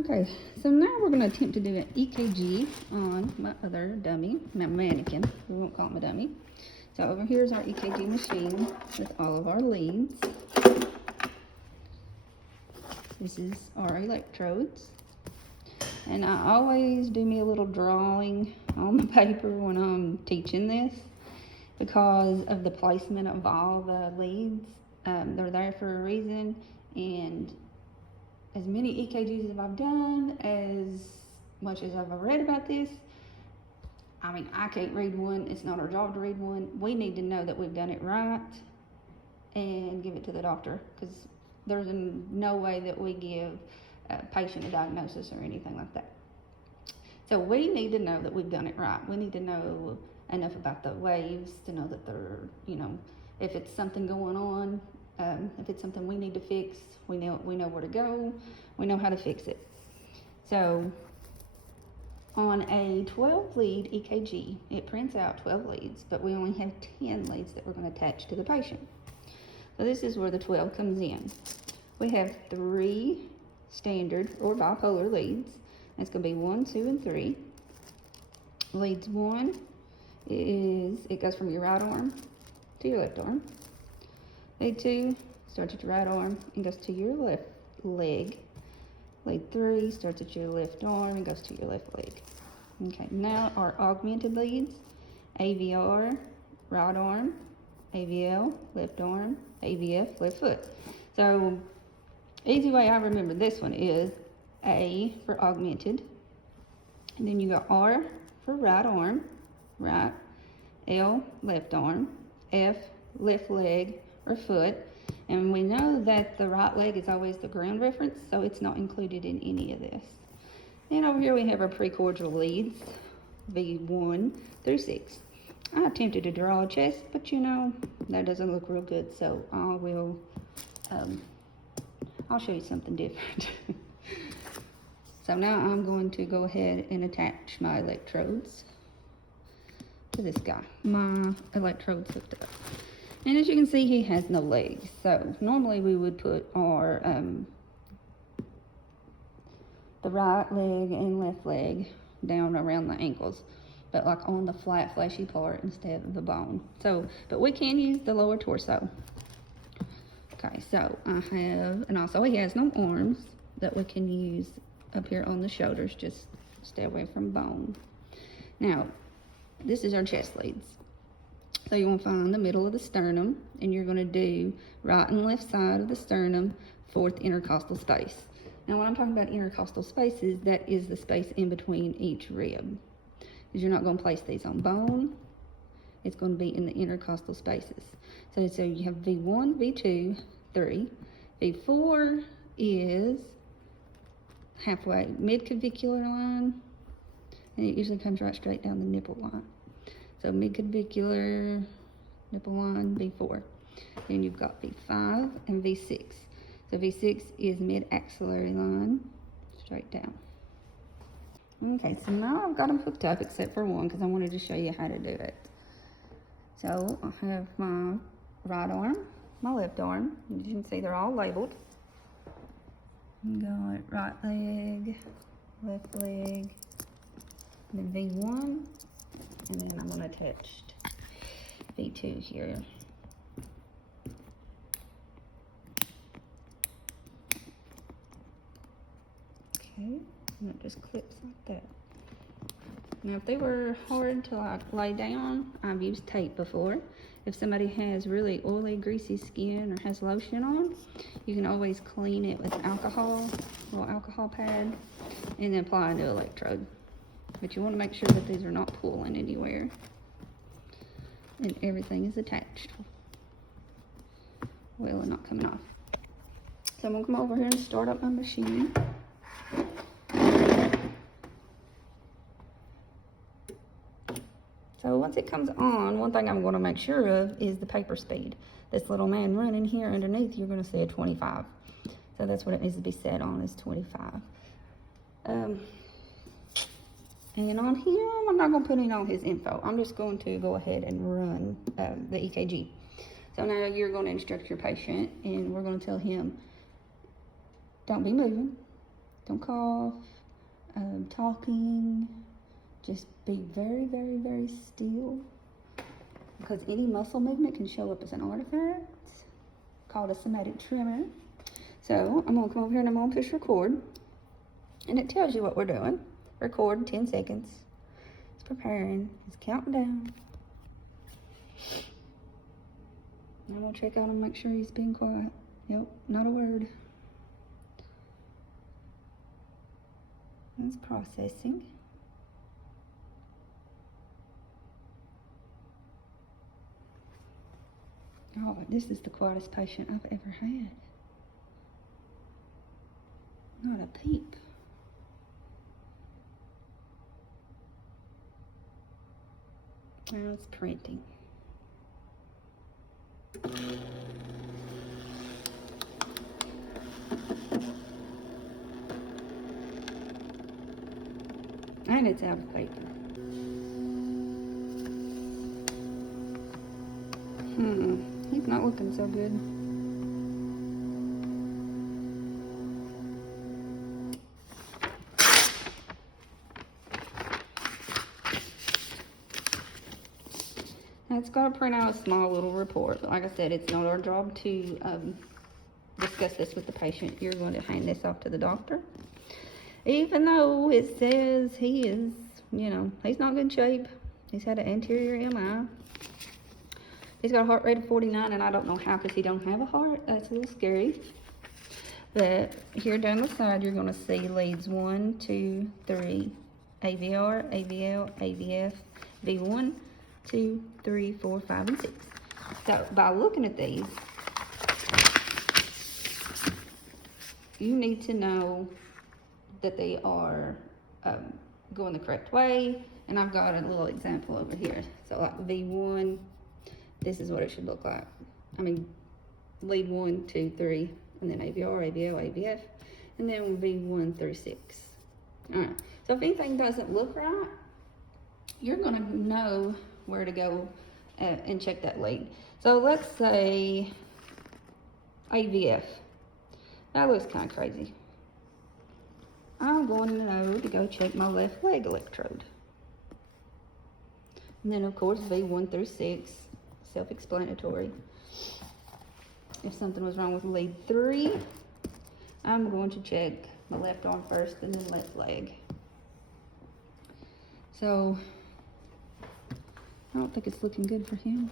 Okay, so now we're going to attempt to do an EKG on my other dummy, my mannequin. We won't call him a dummy. So over here is our EKG machine with all of our leads. This is our electrodes. And I always do me a little drawing on the paper when I'm teaching this because of the placement of all the leads. They're there for a reason, and as many EKGs as I've done, as much as I've read about this, I mean, I can't read one. It's not our job to read one. We need to know that we've done it right and give it to the doctor, because there's no way that we give a patient a diagnosis or anything like that. So we need to know that we've done it right. We need to know enough about the waves to know that they're, if it's something going on, if it's something we need to fix, we know where to go, we know how to fix it. So on a 12 lead EKG, it prints out 12 leads, but we only have 10 leads that we're going to attach to the patient. So this is where the 12 comes in. We have 3 standard or bipolar leads. That's going to be 1, 2, and 3. Leads 1 is, it goes from your right arm to your left arm. Lead 2 starts at your right arm and goes to your left leg. Lead 3 starts at your left arm and goes to your left leg. Okay, now our augmented leads: AVR, right arm; AVL, left arm; AVF, left foot. So, easy way I remember this one is A for augmented, and then you got R for right arm, right; L, left arm; F, left leg or foot. And we know that the right leg is always the ground reference, so it's not included in any of this. And over here we have our precordial leads, V1 through 6. I attempted to draw a chest, but that doesn't look real good, so I'll show you something different. So now I'm going to go ahead and attach my electrodes to this guy. My electrode's hooked up. And as you can see, he has no legs. So normally we would put our the right leg and left leg down around the ankles, but like on the flat, fleshy part instead of the bone. So, but we can use the lower torso. Okay, so I have, and also he has no arms that we can use up here on the shoulders. Just stay away from bone. Now, this is our chest leads. So you want to find the middle of the sternum, and you're going to do right and left side of the sternum, 4th intercostal space. Now when I'm talking about intercostal spaces, that is the space in between each rib. Because you're not going to place these on bone. It's going to be in the intercostal spaces. So you have V1, V2, 3. V4 is halfway mid-clavicular line, and it usually comes right straight down the nipple line. So mid-clavicular, nipple line, V4. Then you've got V5 and V6. So V6 is mid-axillary line, straight down. Okay, so now I've got them hooked up except for one, because I wanted to show you how to do it. So I have my right arm, my left arm. As you can see, they're all labeled. Got right leg, left leg, and then V1. And then I'm going to attach V2 here. Okay, and it just clips like that. Now if they were hard to lay down, I've used tape before. If somebody has really oily, greasy skin or has lotion on, you can always clean it with alcohol, a little alcohol pad, and then apply a new electrode. But you want to make sure that these are not pulling anywhere and everything is attached well and not coming off. So I'm going to come over here and start up my machine. So once it comes on, one thing I'm going to make sure of is the paper speed. This little man running here underneath, you're going to see a 25. So that's what it needs to be set on, is 25. And on him, I'm not going to put in all his info. I'm just going to go ahead and run the EKG. So now you're going to instruct your patient, and we're going to tell him, don't be moving. Don't cough, talking, just be very, very, very still, because any muscle movement can show up as an artifact called a somatic tremor. So I'm gonna come over here and I'm gonna push record, and it tells you what we're doing. Record 10 seconds. It's preparing, it's counting down. I'm gonna check out and make sure he's being quiet. Yep, not a word. It's processing. Oh, this is the quietest patient I've ever had. Not a peep. Now it's printing. And it's out of paper. He's not looking so good. Now it's got to print out a small little report. But like I said, it's not our job to discuss this with the patient. You're going to hand this off to the doctor. Even though it says he is, you know, he's not in good shape. He's had an anterior MI. He's got a heart rate of 49, and I don't know how, because he don't have a heart. That's a little scary. But here down the side, you're going to see leads 1, 2, 3, AVR, AVL, AVF, V1, 2, 3, 4, 5, and 6. So by looking at these, you need to know that they are going the correct way. And I've got a little example over here. So like V1, this is what it should look like. I mean, lead 1, 2, 3, and then AVR, AVL, AVF, and then V1 through 6. All right, so if anything doesn't look right, you're gonna know where to go and check that lead. So let's say AVF. That looks kind of crazy. I'm going to know to go check my left leg electrode. And then of course V1 through 6, self-explanatory. If something was wrong with lead 3, I'm going to check my left arm first and then left leg. So I don't think it's looking good for him.